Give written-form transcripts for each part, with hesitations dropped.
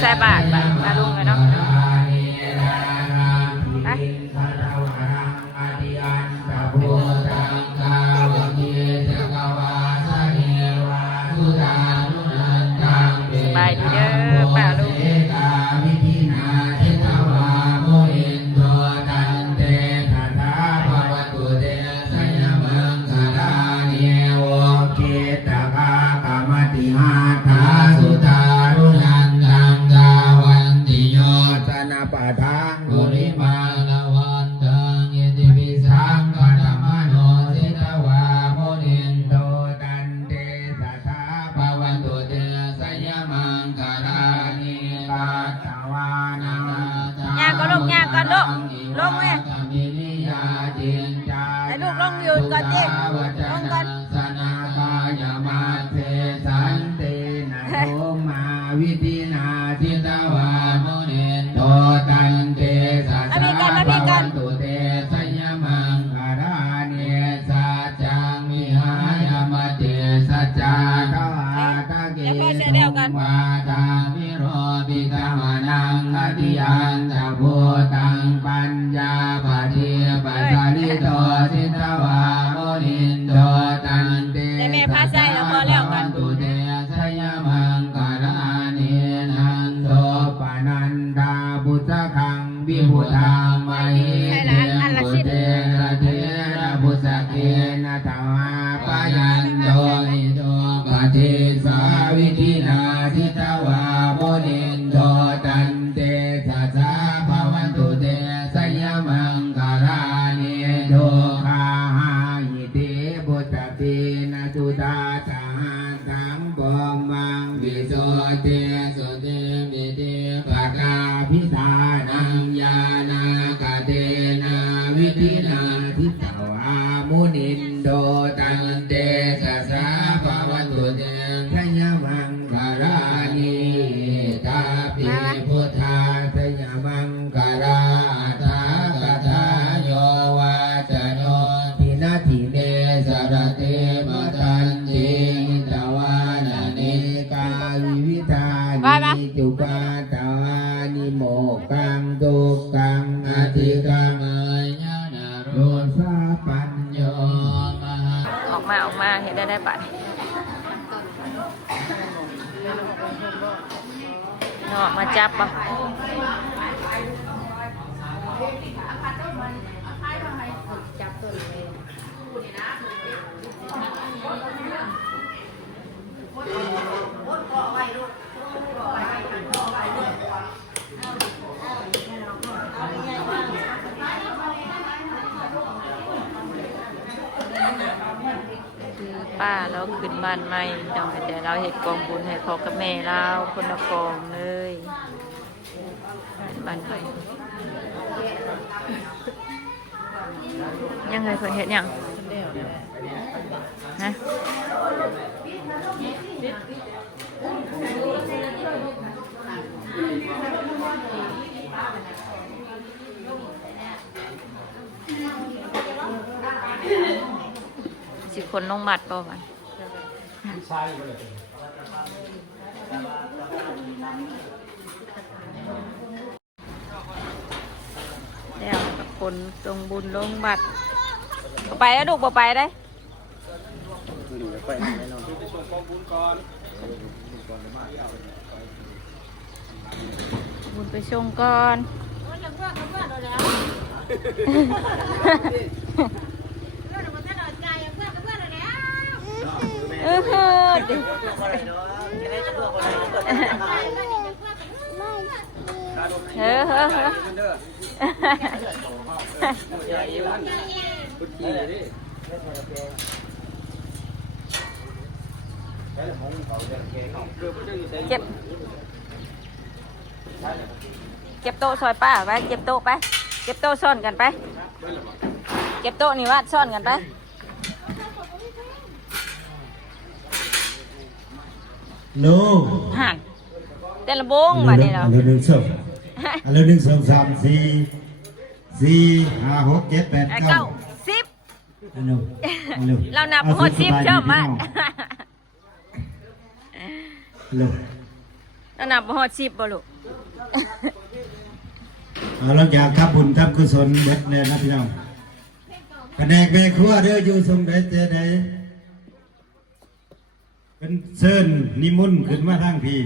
ใส่บาตรมาลุงเลยเนาะไปดีเด้อป้าลุงลงเลยให้ลูกลงอยู่ก่อนดิลงก่อนวิธีนาทิตวาโมเนโตตันเตสัสสะภวันตุเตสัยมังคาราเนสัจจังมิหายามเตสัจจาตวาตะเกตุวาทามิโรปิกามนังอธิยันตะโพตังปัญญาปะเทปัสสาริโตทิตวาโมเนโตตันเตสัสสะภวันตุเตสัยมังคาราบุตรขังวิบุตังไมเตบุเตระเทระบุสเกนะธรรมาปยันโตนิโตปฏิสาวิธินาทิตวาโมนินโตตันเตสัสสะภวันตุเตสัยมังคารานิโตคาหาหิเตบุตรเตนะจุตาตาสังปมังวิโสเตสุเตมิเตปะกาพิธานังญาณากะเตนะวิธินาทิตวามุนินโดตันเตสัสสะภวันตุเตสัยมังคารานิตาปิพุทธาสัยมังคาราทากทาโยวาจโนทินาทิเนสรเตมตันติตวานานิกาวิวิธานิจุกาตวานิโมกังตุกังอธิกังญาณโรสาปัญโยมหาออกมาเห็นได้บัตรเนาะมาจับปะป้าเราขึ้นบ้านใหม่เดี๋ยวเราเห็ดกองบุญให้พ่อกับแม่เราคนละกองเลยบ้านใหม่ยังไงเพิ่นเห็ดยังนะสิคนลงมัดเปล่ามันแล้วคนทรงบุญลงบัตรไปแล้วลูกไปได้บุญไปชงก่อนเก็บโต๊ะซอยป้าไปเก็บโต๊ะไปเก็บโต๊ะซ่อนกันไปเก็บโต๊ะนี่ว่าซ่อนกันไปno ห่านแต่ละบงมาเนี่ยเนาะอันละ1 2อันละ1 2 3 4 5 6 7 8 9 10เรานับหมด10ชอบมาก ระนับบ่ฮอด10บ่ลูก เราอยากทำบุญทำกุศลเบ็ดเลยนะพี่น้องแผนกแม่ครัวเด้ออยู่ทรงใดเจใดเป็นเชิญนิมนต์ขึ้นมาทางพี่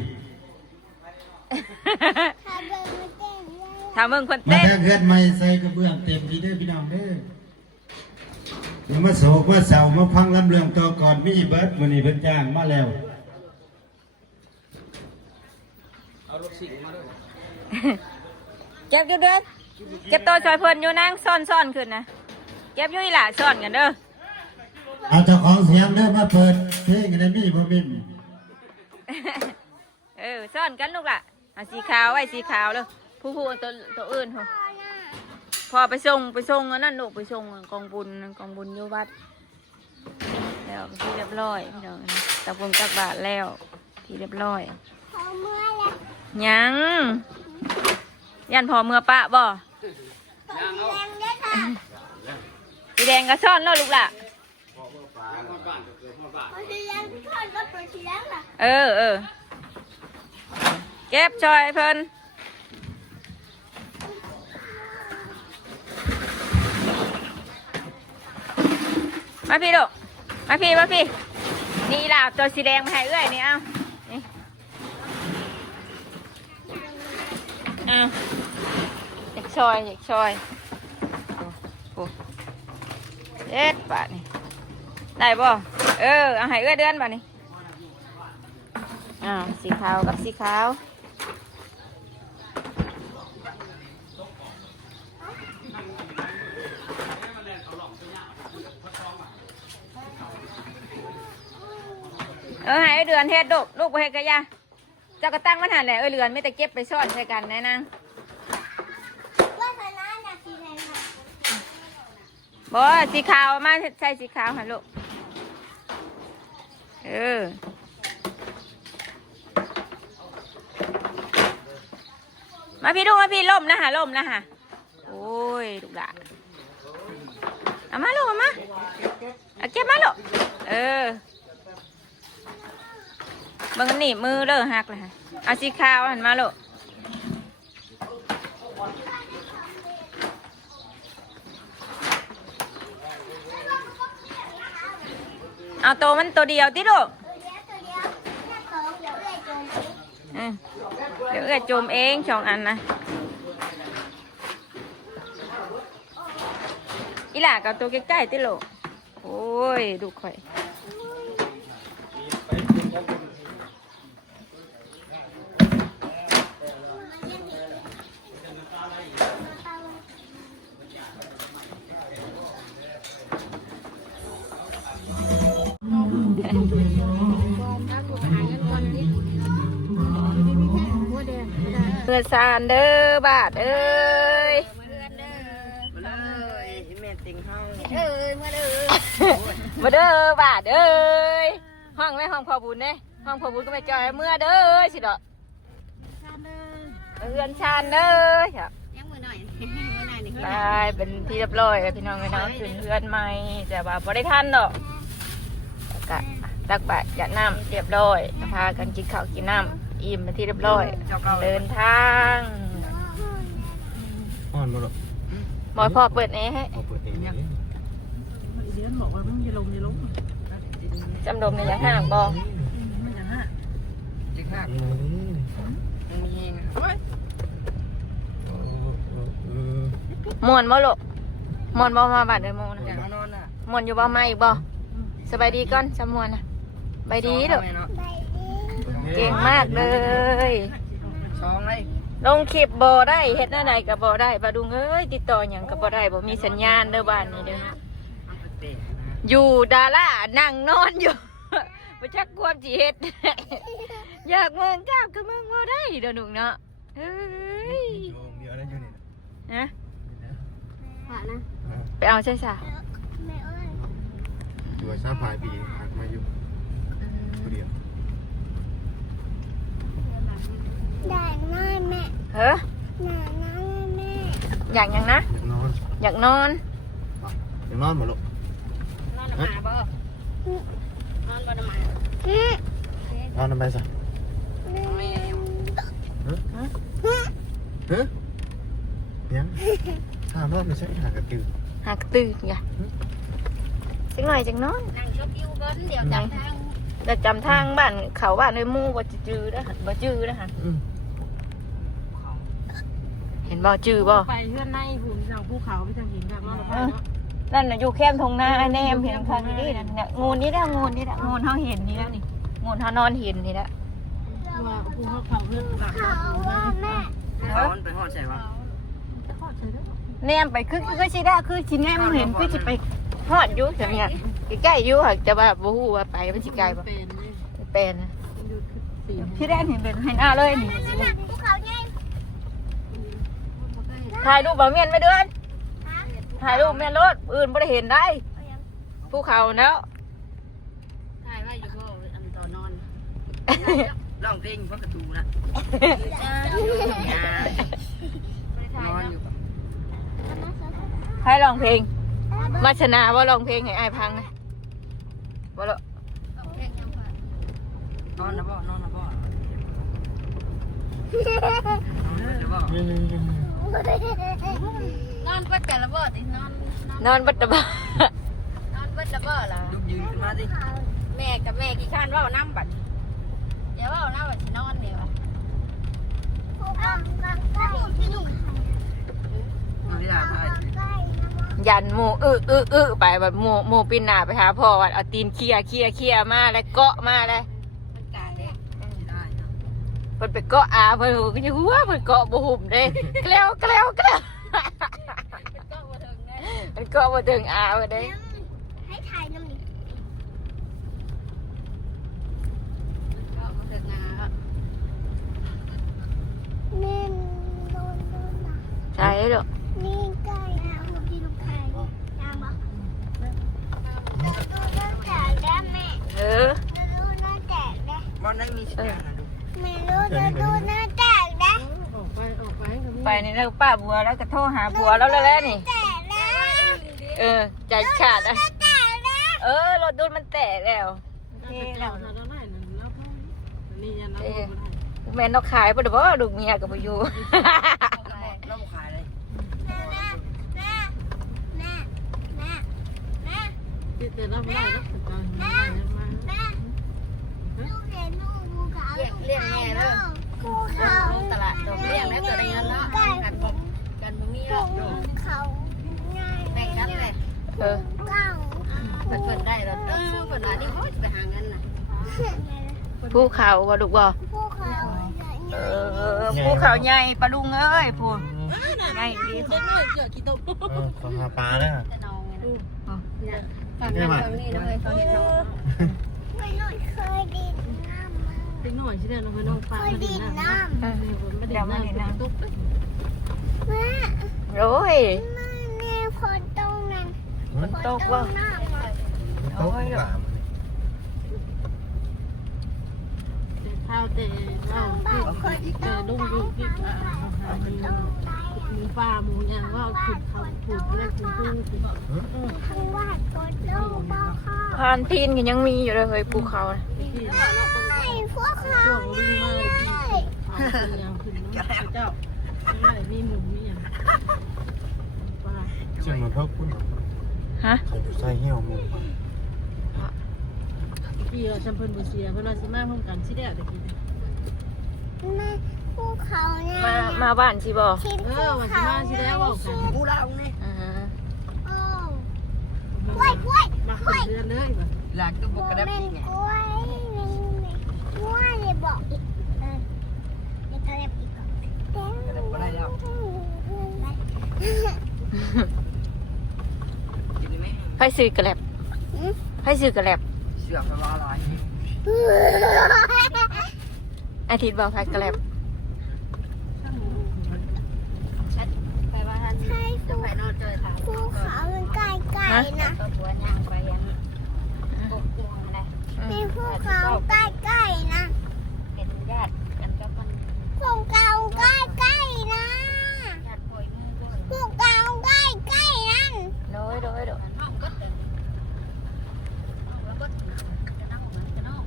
ถามเบิ่งคน มา เต้น แทงเฮือนใหม่ใส่กระเบื้องเต็มที่เด้อพี่น้องเด้ออย่ามาโศกมาเศร้ามาพังลำเรื่องต่อก่อนมีเบิดวันนี้เพิ่นจ้างมาแล้ว เก็บอยู่เด้อเก็บตัวซอยเพิ่นอยู่นางซ่อนๆขึ้นนะเก็บอยู่อีหล่ะซ่อนกันเด้อ เอาเจ้าของเสียงเด้อมาเปิดเพลงกันได้มีบ่มี ซ่อนกันลูกล่ะเอาสีขาวไว้สีขาวเลยผู้ตัวอื่นพอพอไปส่งอันนั้นลูกไปส่งกองบุญอยู่วัดแล้วที่เรียบร้อยพี่น้องตักบุญตักบาทแล้วที่เรียบร้อยยังยันพอเมื่อปะบ่สีแดงก็ซ่อนแล้วลูกล่ะเออเก็บชอยเพิ่นมาพี่ลูกมาพี่นี่ล่ะตัวสีแดงมาให้เอื้อยนี่เอานี่เอาอยากชอยโอ้เอ็ดบาทนี่ได้บ่เอาให้เอื้อยเดือนบาทนี่สีขาวกับสีขาวให้เดือนเฮ็ดลูกไปเฮ็ดกะยาเจ้าก็ตั้งมันหันแหละเดือนไม่แต่เก็บไปซ่อนใส่กันนะนางบ่สีขาวมาใส่สีขาวหันลูกมาพี่ดูมาพี่ล่มนะฮะโอ้ยลูกหลานเอามาลูกมาเอาเก็บมาลูกบางนี่มือเลิกหักเลยฮะเอาสีขาวหันมาลูกเอาตัวมันตัวเดียวติลูกเดี๋ยวจะจมเอง2 อันนะอีหล่ากับตัวใกล้ๆติลูกโอ้ยดูข่อยเพื่อซานเด้อบาทเอ้ยมาเด้อบาทเอ้ยห้องพอบุญเนี่ยห้องพอบุญก็ไปจอยเมื่อเด้อสิดอกเพื่อนชานเด้อตายเป็นที่เรียบร้อยพี่น้องเลยเนาะถึงเพื่อนใหม่แต่ว่าพอได้ทันดอกกะตักบาตรหยาดน้ำเรียบร้อยพากันกินข้าวกินน้ำอิ่มเป็นที่เรียบร้อยเดินทางบอยพ่อเปิดเองให้จำดมในยังห่างบอมวนบ่ลูกมวนบ่มาบาดเดโมนะมวนอยู่บ่มาอีกบ่สบายดีก่อนสมวนนะบายดีลูกเก่งมากเลยลงคลิปบ่ได้เฮ็ดหน้าใดกับบ่ได้บาดุงเอ้ยติดต่อหยังกับบ่ได้บ่มีสัญญาณเด้อบ้านนี้เด้ออยู่ดารานั่งนอนอยู่บ่จักความสิเฮ็ดอยากเมืองก้าวกับเมืองบ่ได้เด้อหนุ่มเนาะเฮ้ยฮะไปเอาใช่ซะ อยู่ชาพายปีหักมาอยู่เดียว ได้นอนแม่ เฮ้อ นอนแม่ อยากหยังนะ อยากนอน อยากนอน อยากนอนหมดลูก นอนหมาบ่นอนบ่หมา นอนทำไมสิ ฮะยังถามว่าไม่ใช่หากระตือ หากตื่นไงจังหน่อยจังนอน นั่งชอบยิ้วก้นเดี๋ยวจำทาง จะจำทางบ้านเขาบ้านในหมู่บ่จืดนะบ่จืดนะฮะเห็นบ่จืดบ่ ไปเพื่อนในหุ่นทางภูเขาไปทางหินแบบนั้นเนาะ นั่นน่ะอยู่แคมป์ทงนาแนมเห็นทางนี้เนี่ยงูนี่แหละงูนี่แหละงูเฮาเห็นนี่แล้วนี่งูเฮานอนเห็นนี่แหละ ว่าภูเขาเพื่อนหลัก เขาว่าแม่ เขามันไปหอดใส่วะ แนมไปคือสิได้คือสิแนมเห็นคือสิไปฮอดอยู่จังเนี่ยใกล้ๆอยู่ค่ะแต่ว่าบ่ฮู้ว่าไปมันสิไกลบ่ เป็นเลย เป็นนะ ดูสี พี่แดนเห็นเป็นให้หน้าเลยนี่ ภูเขาใหญ่ ถ่ายรูปบ่เมียนไม่เดือนถ่ายรูปแม่นรถอื่นบ่ได้เห็นได้ภูเขาแล้ว ถ่ายว่าอยู่ก็อันต่อนอน ร้องเพลงเพราะกระตูนะนอนอยู่ ให้ร้องเพลงมาชนะว่าร้องเพลงให้อ้ายพังนะบ่ละ นอนนะบ่นอนนะบ่นอนนะบ่ นอนก็แต่ละบ่ตินอน นอนบัดตะบ่ นอนก็ละบ่ล่ะ ลุกยืนขึ้นมาสิ แม่กับแม่กี่ข้านว่าน้ำบัดเดี๋ยวว่าน้ำบัดนอนเดี๋ยว ภูเขาใกล้ที่ นอนที่ดาใช่ ใกล้นะ ยันหมู่ไปแบบหมู่ปีนหน้าไปหาพ่อว่าเอาตีนเคลียร์มาแล้วเกาะมาแล้ว มันกาเด็ก ที่ได้นะ เพิ่นไปเกาะอาเพิ่นก็จะหัวเพิ่นเกาะบ่หุ่มเด้แกล้ว ก็มาถึงนะ มันเกาะบ่ถึงอาเพิ่นเด้ ให้ถ่ายน้ำดิ ก็มาถึงนะ นี่โดนนะ ใช่ดอก นี่ใกล้แล้วพี่ลูกไข่ยางบอกดูน่าแตกได้แม่ เออ ดูน่าแตกได้ บ่นั่งมีสิทธิ์นะดู ไม่รู้จะดูน่าแตกได้ ออกไปกับ ไปนี่แล้วป้าบัวแล้วก็โทรหาผัวแล้วแล้วนี่ แตกแล้ว เออใจขาดอ่ะ แตกแล้ว เออรถดูดมันแตกแล้วโอเค เรา แล้ว เราได้นั่นแล้วก็นี่ยันน้ำ แม่นเอาขายบ่ได้บ่ลูกเมียก็บ่อยู่ เราขายเลย แม่แม่แม่แม่แม่แม่ แต่เราไม่ได้แล้วตอนมา แม่ลูกเห็นลูกภูเขา เรียกแม่เด้อ ภูเขา ตลาดดอกเรียกแล้วจะได้เงินแล้วกันกันบ่มี ภู แล้ว เขาง่าย แบ่งกันเลย เออ เก้า เปิดได้แล้วเปิดร้านนี้เขาจะไปหาเงินน่ะ ภูเขาบ่ลูกบ่ ภูเขา เออภูเขาใหญ่ปะลุงเอ้ยพูนใหญ่ดี เด็กน้อยเจอกี่ตบ ขอหาปลาได้ค่ะ จะนองเนี่ยฝั่งนั้นฝั่งนี้นะเฮ้ยเขาเห็นน้อง ไม่รู้เคยดินน้ำมา เด็กน้อยใช่ไหมน้องน้องปลา เคยดินน้ำ ไม่ได้น้ำตุ๊ก แม่ โอ้ย แม่คนตรงนั้น ฝนตกบ่ น้ำมา โต๊ะหลาม ข้าวแต่ข้าวแต่ดุ้งดุ้งที่หมูปลาหมูเนี่ยว่าขุดเขาขุดแล้วขุดขุด ทั้งวัดกดลูกบ่ค่ะ พานพีนก็ยังมีอยู่เลยเฮ้ยภูเขาน่ะ ไอ้พวกเขา ช่วงวิ่งมาที่ยังขึ้นเจ้าไม่มีหมูมีอย่างปลา เชื่อมันเพิ่มคุณ ฮะ เขาใส่เหี้ยวมู พี่เราจำเพิ่นบุเสียเพิ่นเราสิมาพร้อมกันสิได้ตะกี้ แม่พวกเขาเนี่ย มาบ้านสิบ่ ชิ้นพวก วันสิ เขา มาสิได้ว่ากัน กูเล่านี่ อ่า โอ้กล้วยกล้วย มาเดือนเลยแบบ หลักก็บอกกระดับ เป็น นี่ไง กล้วยนี่กล้วยเลยบอกอีกเดี๋ยวกระเล็บอีกก่อน กระดับอะไรแล้วกินไหม ไผซื้อกระแลบไผซื้อกระแลบ เสือกไปว่าอะไร อาทิตย์บ่ไผกระแลบ ไปว่าท่าน ใช่ จะ ภู ไปนอนเจอถาม ภูเขามันไกลๆนะ ตัวตัวย่างไปยังกบตัวอะไร มีภูเขาใกล้ๆนะ เป็นญาติกันก็มัน ภูเขาใกล้ๆนะ ญาติป่วยมือป่วย ภูเขาใกล้ๆนั่น โดย น้องก็ตึงแล้วก็จะนั่งเหมือนจะนั่ง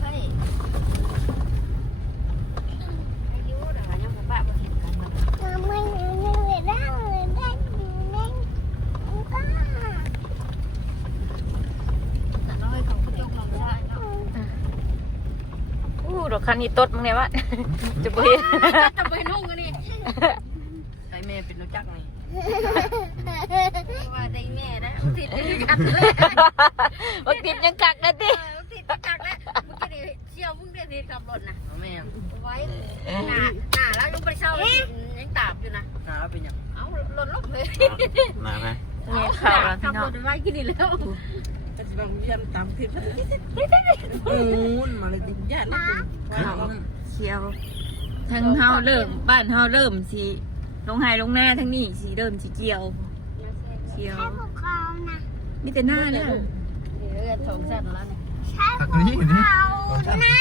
เฮ้ย ถคันนี้ตดมึงเนี่ยวะ จะบ่เห็น จะไปนุ่งกันนี่ ไอ้แม่เป็นรู้จักนี่ ว่าได้แม่ได้ติดกันเลย บักติดยังกักนะติ ติดกักแล้วมึงก็ได้เชี่ยวมึงได้ขับรถนะ แม่ ไว้หน้าแล้วยังไปเช่ายังตาบอยู่นะ หาเป็นยัง เอาหล่นลงเลย หนาไหม นี่ข่าวแล้วพี่ ขับ น้อ รง ถไว้กินนี่แล้ว ก็จะบางยันตามทิศมาเลยดิญาตินะ ข่าวเชียวทั้งเฮาเริ่มบ้านเฮาเริ่มสิลงไห้ลงหน้าทั้งนี้สิเริ่มสิเกี่ยวเกี่ยว ใช่ภูเขานะ มีแต่หน้าเนี่ย เรือสองสั้นแล้วเนี่ย ใช่ภูเขานะ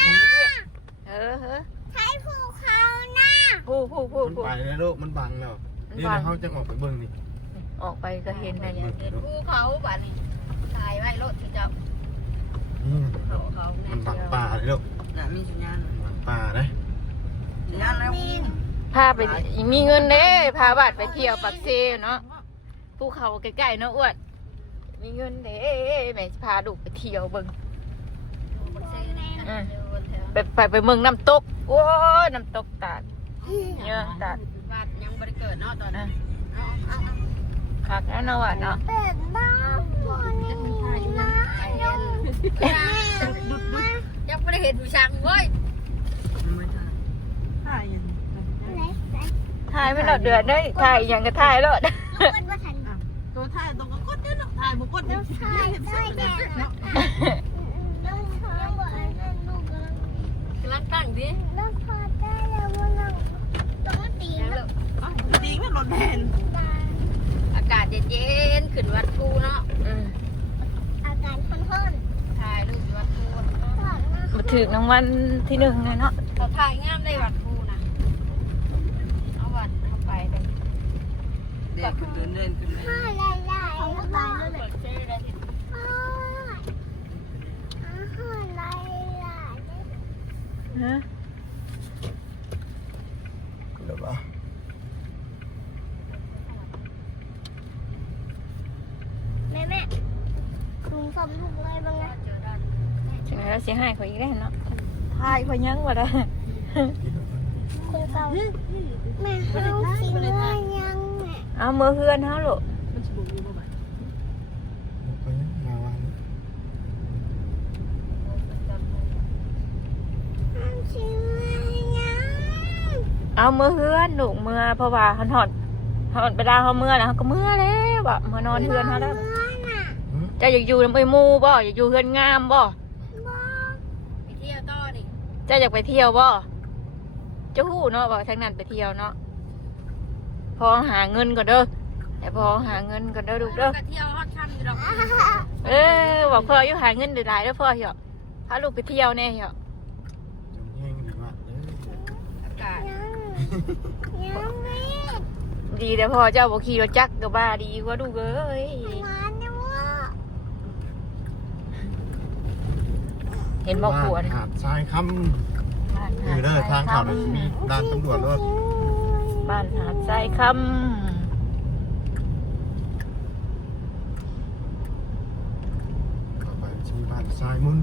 เออเฮ้อ ใช่ภูเขานะ ผู้ มันไปแล้วลูกมันบังแล้วนี่เขาจะออกไปเบิ่งนี่ ออกไปก็เห็นได้เนี่ย เห็นภูเขาบ้านนี้ถ่ายไว้รถที่เจ้า นี่ เขา มันบังป่าเลยลูก น่ะมีสัญญาณ บังป่าเลย สัญญาณแล้ว พาไปมีเงินเด้พาบัตรไปเที่ยวปักเซเนาะภูเขาใกล้ๆเนาะอ้วนมีเงินเด้แม่พาลูกไปเที่ยวเบิ่งไปเมืองน้ำตกโอ้ยน้ำตกตาดเนี่ยตาด บ้านยังบริเกิดเนาะตอนนั้น คักแล้วเนาะว่ะเนาะ เป็นบ้านคนนี้นะ ยังไม่ได้เห็นผู้ช่างเว้ย ไม่ใช่ ถ่ายไม่หลอดเดือดได้ถ่ายอย่างก็ถ่ายหลอด ลูกเป็นว่าฉัน ตัวถ่ายตรงก็กดเนี่ยถ่ายบุกกดเนี่ย ใช่ใช่แดงลูกยังบอกให้ลูกกำลัง กำลังตั้งดิ ลูกพอได้แล้วมันต้องตี ยัง ลู เลย ก ดีไม่รถแผ่นอากาศเย็นๆขึ้นวัดภูเนาะ อาการข้น ถ่ายรูปวัดภู ๆถอดหน้า มาถึงรางวัลที่หนึ่งไงเนาะ เขาถ่ายงามได้วัดภูนะเอาวัดเข้าไปเลย เดินขึ้นเดินขึ้น ผ้าลายลาย เขาก็ตายแล้วเลยเจ๊ได้ที่ ผ้าลายลาย ฮะ เดี๋ยวป่ะ แม่แม่ลุงสมลูกเลยบ้างไง เจอด้าน ถึงแล้วเสียหายเขาอีกแล้วเนาะถ่ายเขายังวะได้ คุณเก่าแม่เขาคิดว่ายังแม่ เอามือเฮือนเขาลูก มันจะบุกอยู่บ่อย ไปมาวาง เขาคิดว่ายัง เอามือเฮือนลูกเมื่อเพราะว่าเขาถอดเวลาเขาเมื่อแล้วเขาก็เมื่อแล้วอะมานอนเฮือนเขาแล้ว เมื่อน่ะ จะอยากอยู่ไปมูบ่อยากอยู่เฮือนงามบ่ บอก ไปเที่ยวต่อดิ จะอยากไปเที่ยวบ่จะหู้เนาะบ่ทางนั้นไปเที่ยวเนาะพอหาเงินก่อนเด้อแต่พอหาเงินก่อนเด้อลูกเด้อ ก็เที่ยวฮอดค่ำอยู่ดอก บอกพ่ออยู่หาเงินหลายๆแล้วพ่อเหรอพาลูกไปเที่ยวแน่เหรอ จำแห้งดีมากเลย อากาศ ยังไม่ ดีแต่พ่อเจ้าบอกขี่รถจักรกับบ้าดีกว่าลูกเอ้ย งานเนี่ยว่า เห็นบอกผัว หาดทรายคำคือเด้อทางเขาเลยมีด่านตำรวจรถ บ้านหาดทรายค ต่อไปชิมบ้านทรายมุน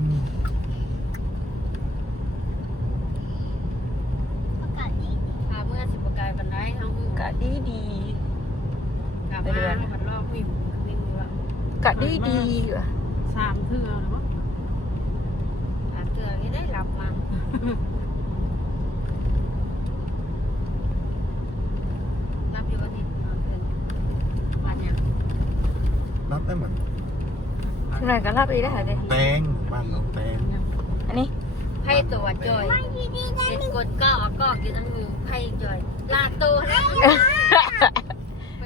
ประกาศดี หาเมื่อสิบประกายบันไดทั้งหู ำกะดีดี กลับมาผัดรอบวิ่งวิ่งว่ะ กะดีดีว่ะ สามเทือหรือวะสามเทือนี่ได้หลับมารับอยู่อาทิตย์นอนคืนวันยัง รับได้เหมือน ทำไมก็รับอีกได้เหรอเนี่ย แตงบ้านเราแตง อันนี้ ให้ตัวจอย ไม่ดีดีได้ เป็นกดก็ก็อยู่ทั้งมือให้จอยลาตัวแล้ว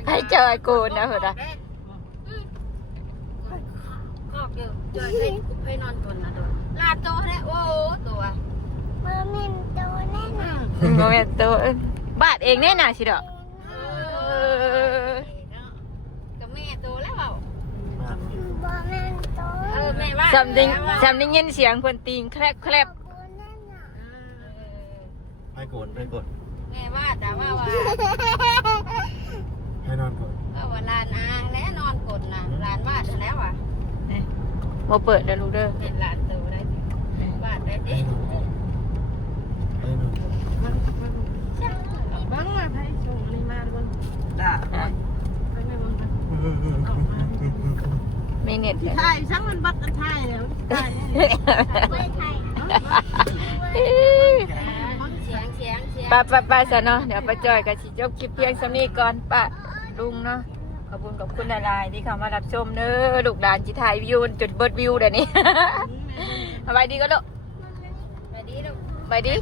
ให้เจอไอ้โกนนะเหรอ ก็เกี่ยวจอยให้นอนกลนนะตัวลาตัวแล้วโอ้ตัว เบอร์เมนโตแน่นอน โมเมนต์ตัวบาทเองแน่น่ะสิดอก กับแม่ตัวแล้วเปล่า บ้าน เบอร์เมนโต แม่ว่า จำได้ยินเสียงคนตีนแคลบแคลบ ไปกดไปกด แม่ว่าแต่ว่า ให้นอนกด ก็ว่าลานอาและนอนกดนะลานวาดแล้วอ่ะ โมเปิดเด้อลูกเด้อ เป็นลานตัวได้วาดได้ดิ ห็ดเลย ถ่ายช่างมันบัดกันถ่ายแล้วถ่าย ไม่ไทย ไปซะเนาะเดี๋ยวป้าจอยกับสิจบคลิปเพียงสำนี้ก่อนป้าลุงเนาะขอบคุณกับคุณหลายๆที่เข้ามารับชมเด้อลูกหลานจิถ่ายวิวจนเบิดวิวเดี๋ยวนี้ สบายดีก็ลูกสบายดีลูกสบายดี